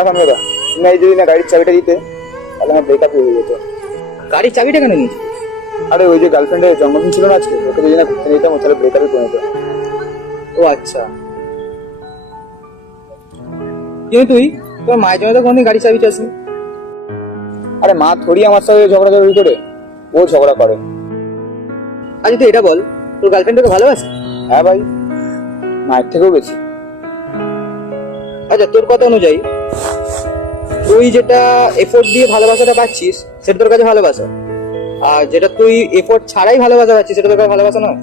এখন দাদা তুমি এই যদি না গাড়ির চাবিটা দিতে তাহলে আমার ব্রেকআপ হয়ে যেত। গাড়ির চাবিটা কেন নিস? আরে ওই যে গার্লফ্রেন্ডের জন্মদিন ছিল না আজকে, ওকে যদি না ঘুরতে নিতাম তাহলে ব্রেকআপে পরিণত। ও আচ্ছা, কিন্তু তুই তোর মায়ের জন্য তো কোনদিন গাড়ি চাবি চাসনি। আরে মা থোড়ি আমার সাথে ঝগড়াঝগড়ি করে, ও ঝগড়া করে। আচ্ছা তুই এটা বল, তোর গার্লফ্রেন্ড তোকে ভালোবাসে? হ্যাঁ ভাই, মায়ের থেকেও বেশি। আচ্ছা তোর কথা অনুযায়ী তুই যেটা এফোর্ট দিয়ে ভালোবাসাটা পাচ্ছিস সেটা তোর কাছে ভালোবাসা, আর যেটা তুই এফোর্ট ছাড়াই ভালোবাসা পাচ্ছিস সেটা তোর কাছে ভালোবাসা নয়?